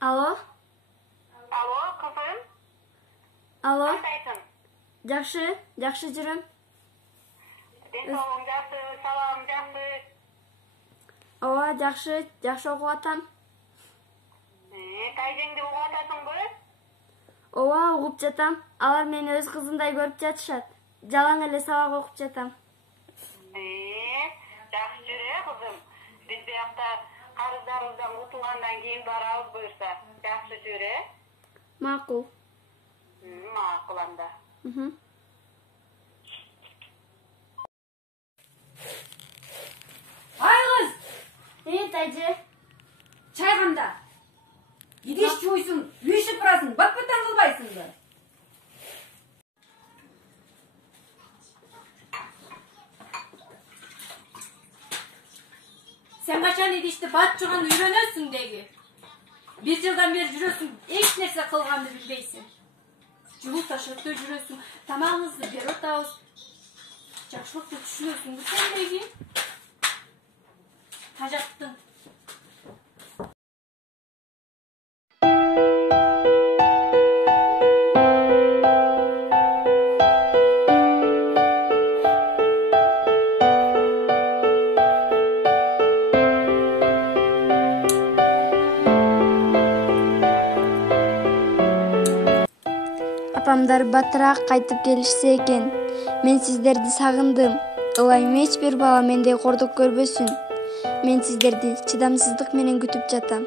Alo? Alo, kızım. Alo? Kandayсың? Жақшы жүрім. Денсаулығың жақсы, саламың жақсы. Ооба, жақшы окуп атам. Тайжеңди угуп атасың бы? Ооба, угуп жатам. Алар мени өз кызымдай көрүп жатышат. Жалаң эле сабак окуп жатам. Жақсы жүрө, кызым. Биз биякта карыздарыбыздан кутулгандан кийин барабыз буюрса. Жақсы жүрө. Макул. Макул анда. Ай кыз, Тайжы. чай канда? Идиш жуйсуң, үй шыпырасың, бат-баттан кылбайсыңбы? Sen kaçan idişti bat çıkan үйрөнөсүң деги. Bir жылдан бeri жүрөсүң, эч нерсе кылганды билбейсиң. Жуул ташыртып жүрөсүң, тамагыңызды берип атабыз. Жакшылыкты түшүнөсүңбү сен деги? Тажаттың. Апамдар батыраак кайтып келишсе экен. Мен сиздерди сагындым. Ылайым эч бир бала мендей кордук көрбөсүн. Мен сиздерди чыдамсыздык менен күтүп жатам.